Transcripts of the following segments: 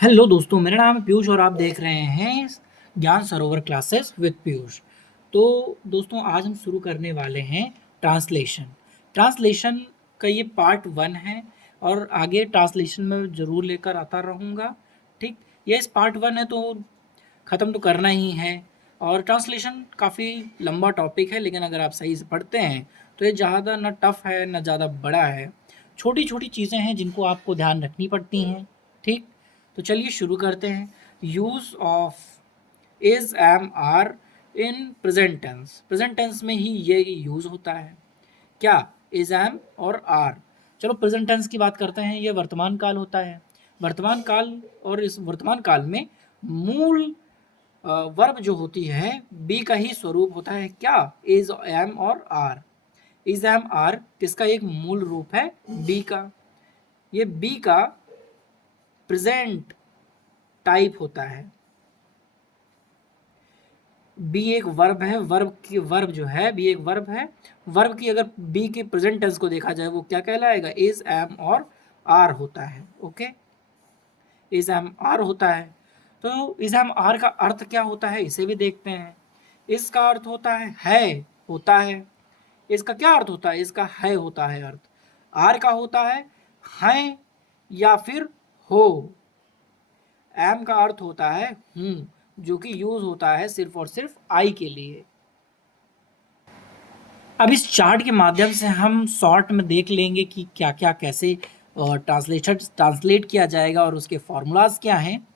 Hello दोस्तों, मेरा नाम है पीयूष और आप देख रहे हैं ज्ञान सरोवर क्लासेस विद पीयूष। तो दोस्तों, आज हम शुरू करने वाले हैं ट्रांसलेशन। ट्रांसलेशन का ये पार्ट 1 है और आगे ट्रांसलेशन में ज़रूर लेकर आता रहूँगा। ठीक, ये इस पार्ट 1 है तो ख़त्म तो करना ही है। और ट्रांसलेशन काफ़ी लंबा टॉपिक है, लेकिन अगर आप सही से पढ़ते हैं तो ये ज़्यादा ना टफ है ना ज़्यादा बड़ा है। छोटी छोटी चीज़ें हैं जिनको आपको ध्यान रखनी पड़ती हैं। ठीक, तो चलिए शुरू करते हैं। Use of is am are in present tense. Present tense में ही ये यूज़ होता है। क्या? इज एम और आर। चलो प्रेजेंट टेंस की बात करते हैं। ये वर्तमान काल होता है। वर्तमान काल, और इस वर्तमान काल में मूल वर्ब जो होती है बी का ही स्वरूप होता है। क्या? इज एम और आर। इज एम आर किसका एक मूल रूप है? बी का। ये बी का प्रेजेंट टाइप होता है। बी एक वर्ब है। वर्ब जो है बी एक वर्ब है। वर्ब की अगर बी के प्रेजेंट टेंस को देखा जाए वो क्या कहलाएगा? इज एम और आर होता है। ओके, इज एम आर होता है। तो इज एम आर का अर्थ क्या होता है इसे भी देखते हैं। इसका अर्थ होता है होता है। इसका क्या अर्थ होता है? इसका है होता है अर्थ। आर का होता है या फिर हो। एम का अर्थ होता है हूं, जो कि यूज होता है सिर्फ और सिर्फ आई के लिए। अब इस चार्ट के माध्यम से हम शॉर्ट में देख लेंगे कि क्या क्या कैसे ट्रांसलेट किया जाएगा और उसके फॉर्मूलाज क्या हैं।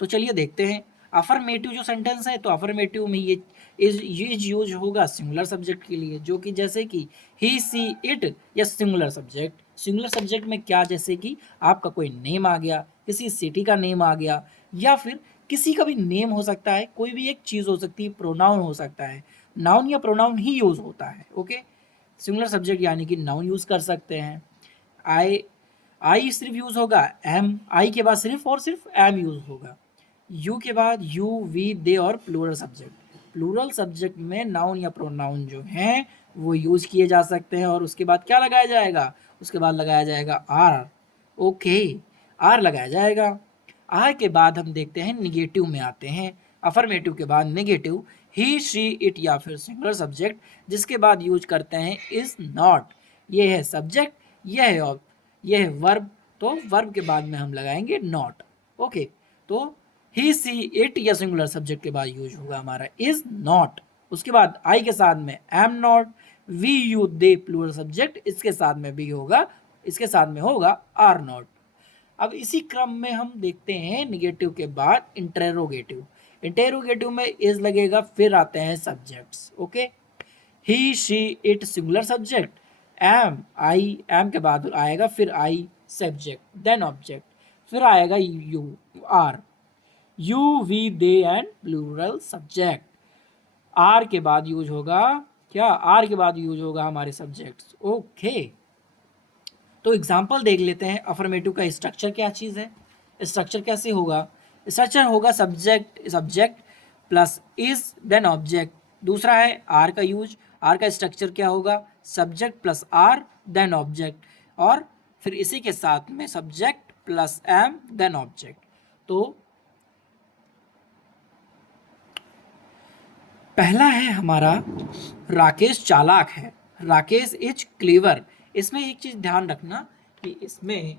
तो चलिए देखते हैं। अफर्मेटिव जो सेंटेंस है, तो अफर्मेटिव में ये इज यूज होगा सिंगुलर सब्जेक्ट के लिए, जो कि जैसे कि ही सी इट, या सिंगुलर सब्जेक्ट। सिंगुलर सब्जेक्ट में क्या? जैसे कि आपका कोई नेम आ गया, किसी सिटी का नेम आ गया, या फिर किसी का भी नेम हो सकता है, कोई भी एक चीज़ हो सकती है, प्रोनाउन हो सकता है। नाउन या प्रोनाउन ही यूज होता है। ओके, सिंगुलर सब्जेक्ट यानी कि नाउन यूज कर सकते हैं। आई आई सिर्फ यूज होगा एम। आई के बाद सिर्फ और सिर्फ एम यूज होगा। यू के बाद यू, वी, दे और प्लूरल सब्जेक्ट। प्लूरल सब्जेक्ट में नाउन या प्रोनाउन जो हैं वो यूज किए जा सकते हैं। और उसके बाद क्या लगाया जाएगा? उसके बाद लगाया जाएगा आर। ओके, आर लगाया जाएगा। आर के बाद हम देखते हैं निगेटिव में आते हैं। अफर्मेटिव के बाद निगेटिव, ही शी इट या फिर सिंगुलर सब्जेक्ट, जिसके बाद यूज करते हैं इज नॉट। ये है सब्जेक्ट, यह है वर्ब। तो वर्ब के बाद में हम लगाएंगे नॉट। ओके, तो ही सी इट या सिंगुलर सब्जेक्ट के बाद यूज होगा हमारा इज नॉट। उसके बाद आई के साथ में am not. We you they plural subject, इसके साथ में भी होगा, इसके साथ में होगा आर नॉट। अब इसी क्रम में हम देखते हैं निगेटिव के बाद इंटेरोगेटिव। इंटेरोगेटिव में इज लगेगा, फिर आते हैं subjects. Okay, he she it singular subject, am के बाद आएगा फिर आई सब्जेक्ट, देन ऑब्जेक्ट, फिर आएगा you, are, you we they and plural subject. Are के बाद यूज होगा क्या? आर के बाद यूज होगा हमारे सब्जेक्ट्स। ओके, तो एग्जाम्पल देख लेते हैं। अफर्मेटिव का स्ट्रक्चर क्या चीज़ है? स्ट्रक्चर कैसे होगा? स्ट्रक्चर होगा subject, subject plus is then object. दूसरा है आर का यूज। आर का स्ट्रक्चर क्या होगा? Subject plus are then object, और फिर इसी के साथ में subject plus am then object. तो पहला है हमारा राकेश चालाक है। Rakesh is clever. इसमें एक चीज़ ध्यान रखना कि इसमें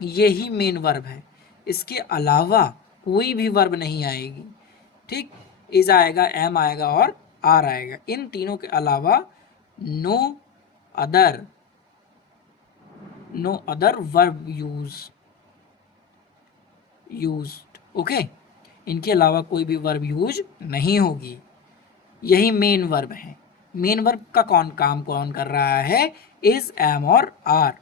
ये ही मेन वर्ब है, इसके अलावा कोई भी वर्ब नहीं आएगी। ठीक, इज आएगा, एम आएगा और आर आएगा। इन तीनों के अलावा no other verb used. Okay, इनके अलावा कोई भी वर्ब यूज नहीं होगी। यही मेन वर्ब है। मेन वर्ब का कौन कर रहा है? इज, एम और आर।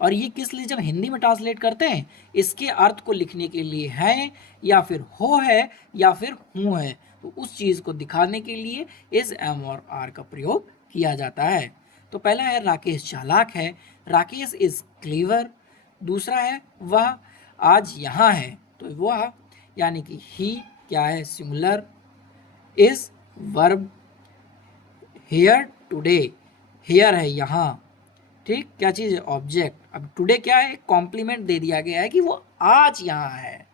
और ये किस लिए जब हिंदी में ट्रांसलेट करते हैं? इसके अर्थ को लिखने के लिए है, या फिर हो है, या फिर हूँ है। तो उस चीज़ को दिखाने के लिए इज, एम और आर का प्रयोग किया जाता है। तो पहला है राकेश चालाक है। Rakesh is clever. दूसरा है वह आज यहाँ है। तो वह यानी कि ही क्या है? Singular. Is verb, here today, here है यहाँ, ठीक, क्या चीज़ है? ऑब्जेक्ट। अब टुडे क्या है? कॉम्प्लीमेंट दे दिया गया है कि वो आज यहाँ है,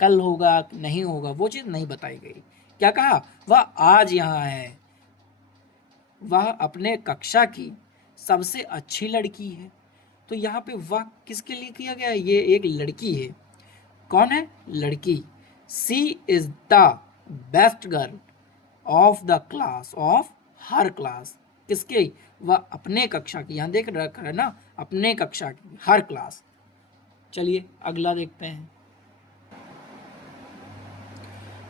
कल होगा नहीं होगा वो चीज़ नहीं बताई गई। क्या कहा? वह आज यहाँ है, वह अपने कक्षा की सबसे अच्छी लड़की है। तो यहाँ पे वह किसके लिए किया गया है? ये एक लड़की है। कौन है? लड़की। She is the best girl of the class, of her class. किसके? वह अपने कक्षा की, यहाँ देख रखा है ना, अपने कक्षा की, हर क्लास। चलिए अगला देखते हैं।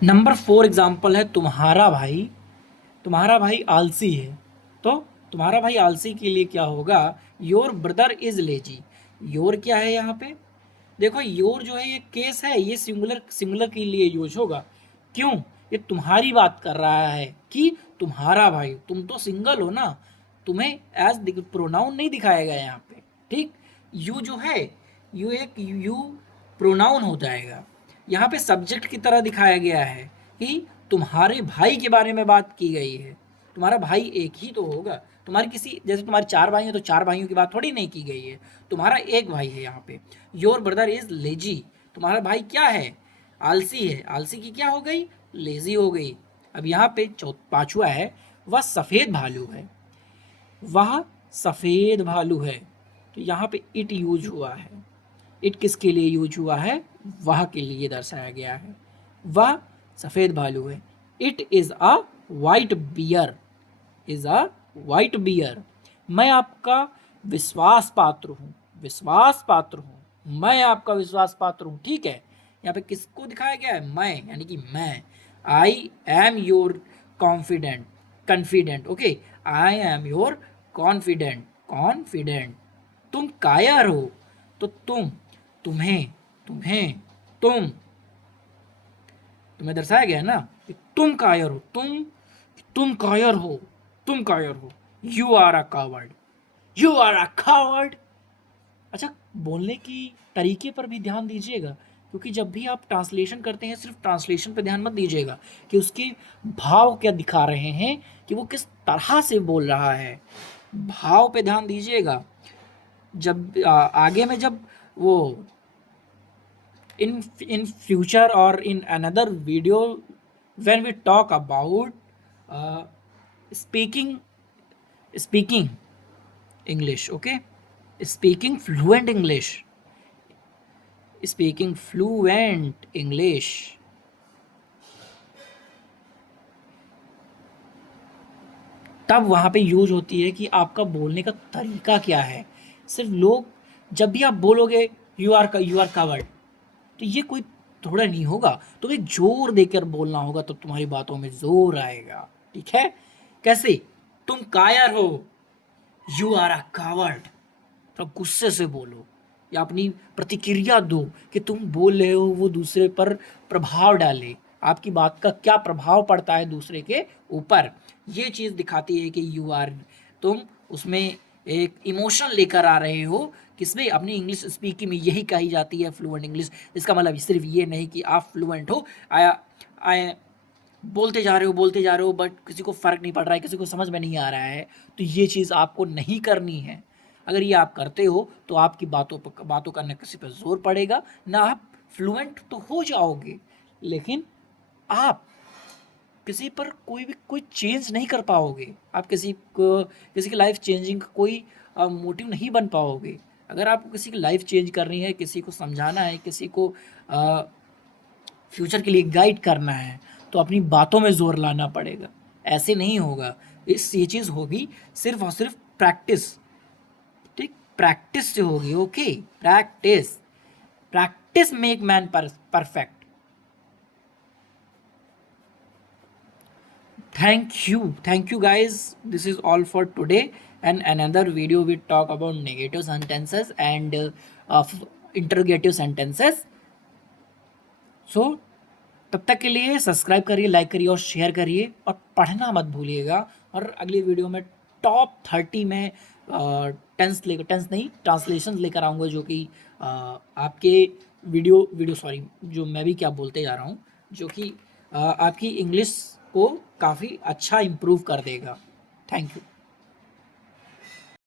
नंबर 4 एग्जाम्पल है तुम्हारा भाई। तुम्हारा भाई आलसी है। तो तुम्हारा भाई आलसी के लिए क्या होगा? Your brother is lazy. Your क्या है यहाँ पे? देखो योर जो है ये केस है, ये सिंगुलर सिंगुलर के लिए यूज होगा। क्यों? ये तुम्हारी बात कर रहा है कि तुम्हारा भाई, तुम तो सिंगल हो ना, तुम्हें एज प्रोनाउन नहीं दिखाया गया यहाँ पे। ठीक, यू जो है, यू एक यू प्रोनाउन हो जाएगा। यहाँ पे सब्जेक्ट की तरह दिखाया गया है कि तुम्हारे भाई के बारे में बात की गई है। तुम्हारा भाई एक ही तो होगा। तुम्हारे किसी, जैसे तुम्हारे 4 भाई हैं तो 4 भाइयों की बात थोड़ी नहीं की गई है। तुम्हारा एक भाई है यहाँ पे। Your brother is lazy. तुम्हारा भाई क्या है? आलसी है। आलसी की क्या हो गई? लेजी हो गई। अब यहाँ पे 5वां है, वह सफ़ेद भालू है। वह सफ़ेद भालू है। तो यहाँ पे इट यूज हुआ है। इट किसके लिए यूज हुआ है? वह के लिए दर्शाया गया है। वह सफ़ेद भालू है। It is a white bear. Is a white bear. मैं आपका विश्वास पात्र हूँ। विश्वास पात्र हूँ, मैं आपका विश्वास पात्र हूँ। ठीक है, यहाँ पे किसको दिखाया गया है? मैं, यानी कि मैं। I am your confident, confident. Okay, I am your confident, confident. तुम कायर हो। तो तुम, तुम्हें, तुम्हें, तुम्हें दर्शाया गया है ना कि तुम कायर हो। तुम कायर हो, तुम कायर हो। You are a coward, you are a coward. अच्छा, बोलने की तरीके पर भी ध्यान दीजिएगा, क्योंकि जब भी आप ट्रांसलेशन करते हैं सिर्फ ट्रांसलेशन पर ध्यान मत दीजिएगा कि उसके भाव क्या दिखा रहे हैं, कि वो किस तरह से बोल रहा है। भाव पे ध्यान दीजिएगा। जब आगे में जब वो in future or in another video when we talk about uh, speaking speaking English, okay, speaking fluent English, speaking fluent English, तब वहाँ पे यूज होती है कि आपका बोलने का तरीका क्या है। सिर्फ लोग, जब भी आप बोलोगे यू आर कवर्ड, तो ये कोई थोड़ा नहीं होगा, तुम्हें जोर देकर बोलना होगा, तो तुम्हारी बातों में जोर आएगा। ठीक है? कैसे? तुम कायर हो, यू आर अ कावर्ड। थोड़ा गुस्से से बोलो, या अपनी प्रतिक्रिया दो कि तुम बोल रहे हो वो दूसरे पर प्रभाव डाले, आपकी बात का क्या प्रभाव पड़ता है दूसरे के ऊपर। ये चीज़ दिखाती है कि यू आर, तुम उसमें एक इमोशन लेकर आ रहे हो। किसमें? अपनी इंग्लिश स्पीकिंग में यही कही जाती है फ्लुएंट इंग्लिश। इसका मतलब सिर्फ ये नहीं कि आप फ्लुएंट हो, आया आए बोलते जा रहे हो, बोलते जा रहे हो, बट किसी को फ़र्क नहीं पड़ रहा है, किसी को समझ में नहीं आ रहा है। तो ये चीज़ आपको नहीं करनी है। अगर ये आप करते हो तो आपकी बातों का न किसी पर ज़ोर पड़ेगा, ना आप फ्लुएंट तो हो जाओगे, लेकिन आप किसी पर कोई चेंज नहीं कर पाओगे। आप किसी की लाइफ चेंजिंग का कोई मोटिव नहीं बन पाओगे। अगर आपको किसी की लाइफ चेंज करनी है, किसी को समझाना है, किसी को फ्यूचर के लिए गाइड करना है, तो अपनी बातों में ज़ोर लाना पड़ेगा। ऐसे नहीं होगा। ये चीज़ होगी सिर्फ और सिर्फ प्रैक्टिस। ठीक, प्रैक्टिस से होगी। Okay, practice, practice make man perfect. Thank you guys, this is all for today, and another video we talk about negative sentences and interrogative sentences. So तब तक के लिए सब्सक्राइब करिए, लाइक करिए और शेयर करिए, और पढ़ना मत भूलिएगा। और अगली वीडियो में टॉप 30 में टेंस नहीं, ट्रांसलेशन लेकर आऊँगा, जो कि आपके वीडियो सॉरी, जो मैं भी क्या बोलते जा रहा हूँ, जो कि आपकी इंग्लिश को काफ़ी अच्छा इम्प्रूव कर देगा। Thank you.